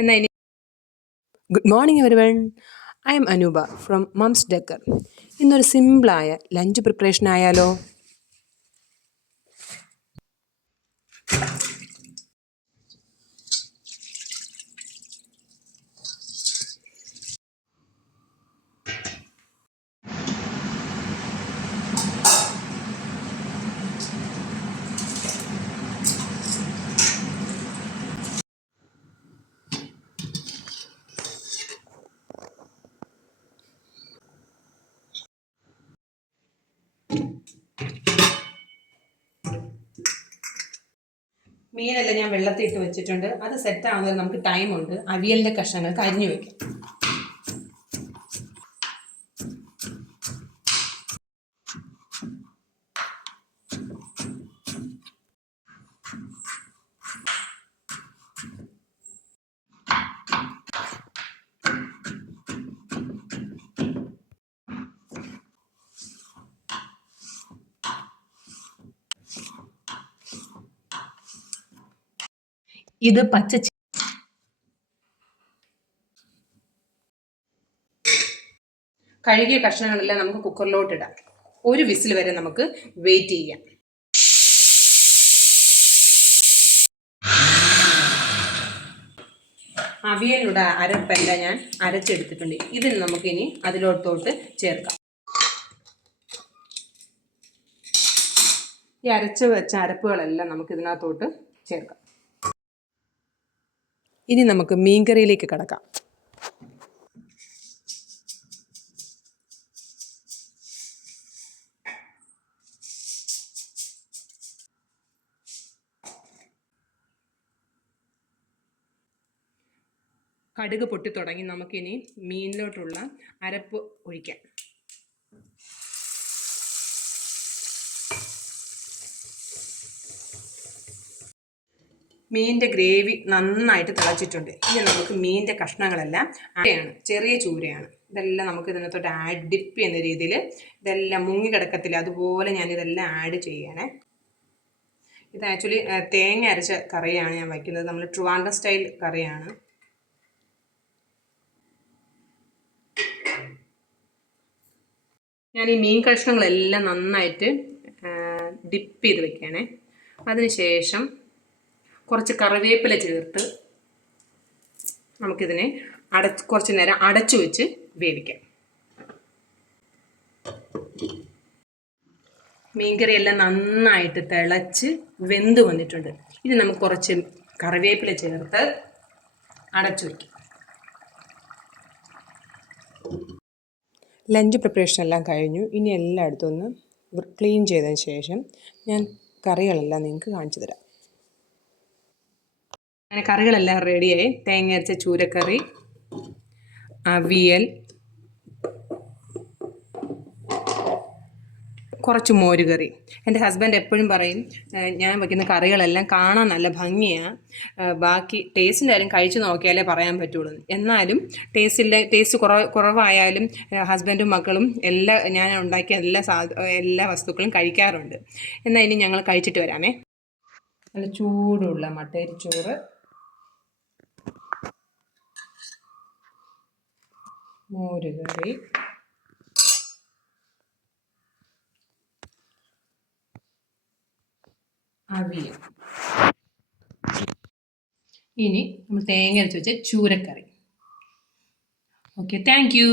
എന്നാൽ ഇനി good morning everyone. I am Anoopa from Mom's Decor. ഇന്നൊരു സിമ്പിളായ ലഞ്ച് പ്രിപ്പറേഷൻ ആയാലോ? മീനെല്ലാം ഞാൻ വെള്ളത്തിൽ ഇട്ട് വെച്ചിട്ടുണ്ട്. അത് സെറ്റ് ആവുന്നത് നമുക്ക് ടൈമുണ്ട്. അവിയലിൻ്റെ കഷ്ണങ്ങൾക്ക് അരിഞ്ഞു വെക്കാം. ഇത് കഴുകിയ കഷ്ണങ്ങളെല്ലാം നമുക്ക് കുക്കറിലോട്ട് ഇടാം. ഒരു വിസിൽ വരെ നമുക്ക് വെയിറ്റ് ചെയ്യാം. അവിയലിലൂടെ അരപ്പെല്ലാം ഞാൻ അരച്ചെടുത്തിട്ടുണ്ട്. ഇതിന് നമുക്കിനി അതിലോട്ടോട്ട് ചേർക്കാം. ഈ അരച്ച് വെച്ച അരപ്പുകളെല്ലാം നമുക്ക് ഇതിനകത്തോട്ട് ചേർക്കാം. ഇനി നമുക്ക് മീൻകറിയിലേക്ക് കടക്കാം. കടുക് പൊട്ടി തുടങ്ങി. നമുക്കിനി മീനിലോട്ടുള്ള അരപ്പ് ഒഴിക്കാം. മീനിൻ്റെ ഗ്രേവി നന്നായിട്ട് തിളച്ചിട്ടുണ്ട്. ഇനി നമുക്ക് മീനിൻ്റെ കഷ്ണങ്ങളെല്ലാം ചെറിയ ചൂരയാണ്. ഇതെല്ലാം നമുക്ക് ഇതിനകത്തോട്ട് ഡിപ്പ് ചെയ്യുന്ന രീതിയിൽ ഇതെല്ലാം മുങ്ങി കിടക്കത്തില്ല, അതുപോലെ ഞാനിതെല്ലാം ആഡ് ചെയ്യണേ. ഇത് ആക്ച്വലി തേങ്ങ അരച്ച കറിയാണ് ഞാൻ വയ്ക്കുന്നത്. നമ്മൾ ട്രിവാൻഡ്രം സ്റ്റൈൽ കറിയാണ്. ഞാൻ ഈ മീൻ കഷ്ണങ്ങളെല്ലാം നന്നായിട്ട് ഡിപ്പ് ചെയ്ത് വെക്കണേ. അതിനുശേഷം കുറച്ച് കറിവേപ്പില ചേർത്ത് നമുക്കിതിനെ കുറച്ച് നേരം അടച്ചു വെച്ച് വേവിക്കാം. മീൻകറി എല്ലാം നന്നായിട്ട് തിളച്ച് വെന്ത് വന്നിട്ടുണ്ട്. ഇനി നമുക്ക് കുറച്ച് കറിവേപ്പില ചേർത്ത് അടച്ചു വയ്ക്കാം. ലഞ്ച് പ്രിപ്പറേഷൻ എല്ലാം കഴിഞ്ഞു. ഇനി എല്ലായിടത്തും ഒന്ന് ക്ലീൻ ചെയ്തതിന് ശേഷം ഞാൻ കറികളെല്ലാം നിങ്ങൾക്ക് കാണിച്ചു തരാം. അങ്ങനെ കറികളെല്ലാം റെഡിയായി. തേങ്ങ അരച്ച ചൂരക്കറി, അവിയൽ, കുറച്ച് മോരുകറി. എൻ്റെ ഹസ്ബൻഡ് എപ്പോഴും പറയും ഞാൻ വയ്ക്കുന്ന കറികളെല്ലാം കാണാൻ നല്ല ഭംഗിയാണ്, ബാക്കി ടേസ്റ്റിൻ്റെ കാര്യം കഴിച്ച് നോക്കിയാലേ പറയാൻ പറ്റുള്ളൂ. എന്നാലും ടേസ്റ്റ് കുറവായാലും ഹസ്ബൻഡും മക്കളും ഞാൻ ഉണ്ടാക്കിയ എല്ലാ വസ്തുക്കളും കഴിക്കാറുണ്ട്. എന്നാൽ ഇനി ഞങ്ങൾ കഴിച്ചിട്ട് വരാമേ. നല്ല ചൂടുള്ള മട്ടരിച്ചോറ്, മോരുകറി, അവിയൽ, ഇനി നമ്മൾ തേങ്ങ അരച്ച് വെച്ച ചൂരക്കറി. Okay, thank you.